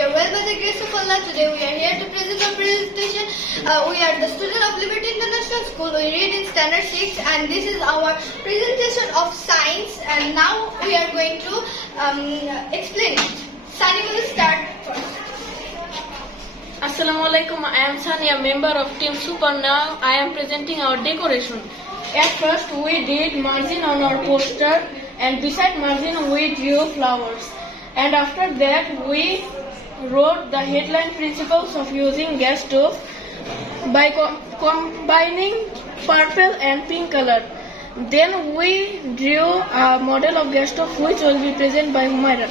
we are well by the grace of Allah. Today we are here to present our presentation. We are the student of Liberty International School. We read in Standrad-6 and this is our presentation of science, and now we are going to explain it. Sani will start first. Assalamu alaikum, I am Sani, a member of Team Super. Now I am presenting our decoration. At first we did margin on our poster, and beside margin we drew flowers. And after that we wrote the headline principles of using gas stove by combining purple and pink color. Then we drew a model of gas stove which will be presented by Humaira.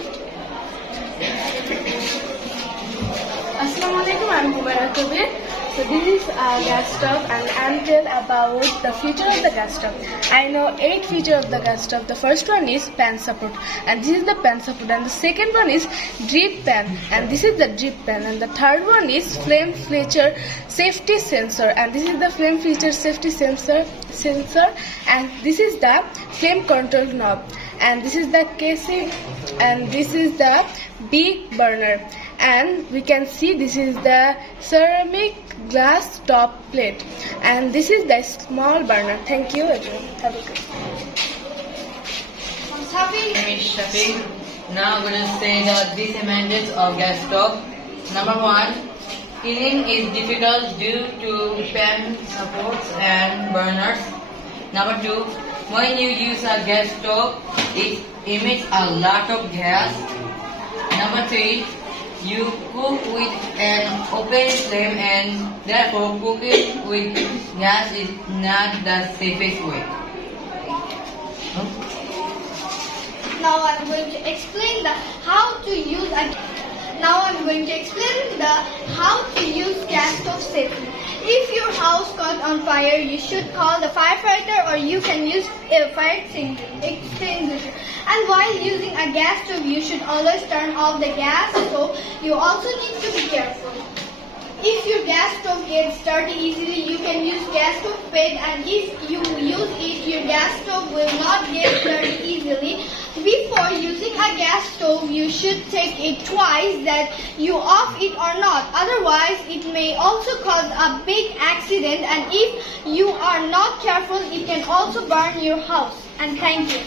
Assalamu alaikum, I am Humaira Kabir. So this is a gas stove and I am tell about the feature of the gas stove. I know 8 features of the gas stove. The first one is pan support, and this is the pan support, and the second one is drip pan, and this is the drip pan, and the third one is flame feature safety sensor, and this is the flame feature safety sensor, and this is the flame control knob, and this is the casing, and this is the big burner, and we can see this is the ceramic glass top plate, and this is the small burner. Thank you everyone. Have a good day. My name is Shafiq. Now I'm going to say the disadvantages of gas stove. Number 1, cleaning is difficult due to pan supports and burners. Number 2, when you use a gas stove, it emits a lot of gas. Number 3, you cook with an open flame, and therefore cooking with gas is not the safest way. Now I'm going to explain the how to use gas stove safely. If your house caught on fire, you should call the firefighter, or you can use a fire extinguisher. And while using a gas stove, you should always turn off the gas, so you also need to be careful. If your gas stove gets dirty easily, you can use gas stove paint, and if you use it, your gas stove will not get dirty easily. Before using a gas stove, you should check it twice that you off it or not. Otherwise, it may also cause a big accident, and if you are not careful, it can also burn your house. And thank you.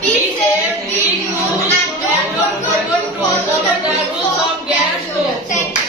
Be safe, be good, and don't forget to follow the rules of gas stove. Thank you.